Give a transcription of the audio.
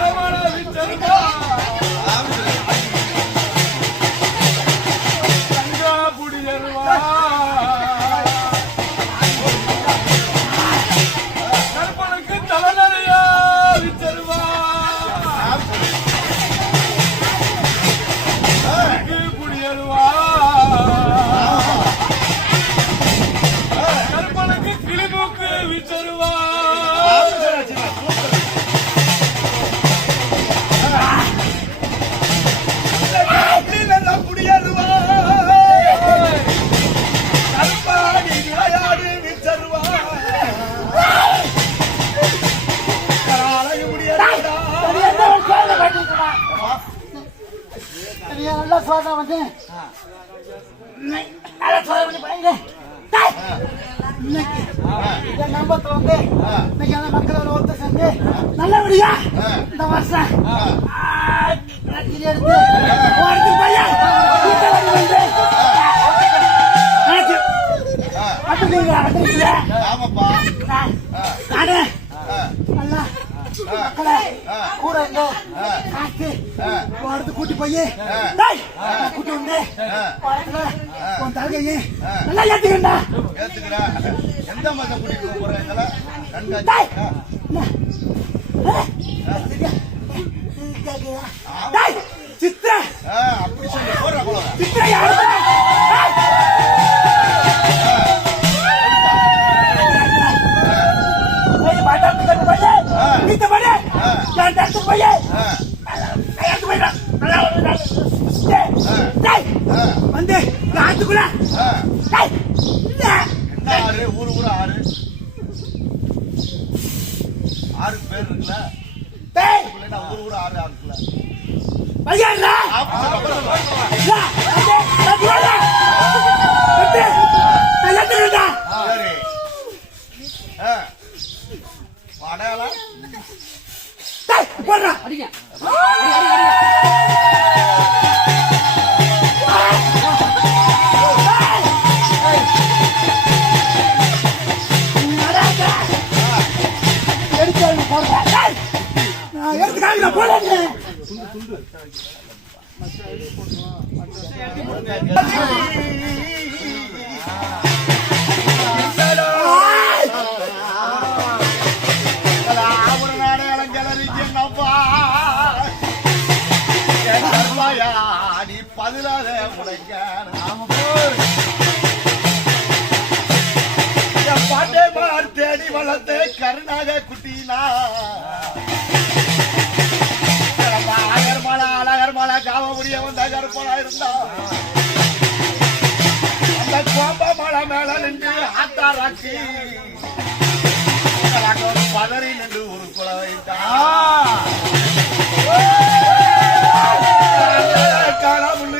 विठ्ठल विठ्ठल சோதனை வந்து. நல்லா சோதனை பண்ணி பாருங்க! இன்னைக்கு என் நம்பத்துல வந்து இன்னைக்கு அந்த மக்கள் ஒருத்தர் சேர்ந்து நல்லபடியா இந்த வருஷம் எடுத்து ஓடுது பையன் கூட இருந்து காத்து வாரத்து கூட்டி போய் கூட்டி வந்து உன் தலகையை நல்லா ஏத்துக்கண்டா ஏத்துக்கிறா எந்த மதம் கூட்டிட்டு போற எங்களை டேய் கண்காட்சி சித்ர அப்படி சொல்லி போடுற குழந்தை சித்ர யாரு வீட்டு போய் நான் தட்டு போய் வந்து ஆத்துக்குள்ள ஆறு? ஊரு ஊரு ஆறு. ஆறு பேர் இருக்குல்ல? ஊரு ஊரு ஆறு ஆறு இருக்குல்ல பையன்டா. அடையாளம் டேய் போடுறா அடிங்க எடுத்துக்காங்க போடாங்க ஒரு அடையாளம் கிளறிக்கு என்னப்பா கேட்டாயா பாட்டை இருந்தா அந்த கோம்ப மலை மேல நின்று ஆத்தாராச்சி பதறி நின்று ஒரு குழவைட்டா காணாமல்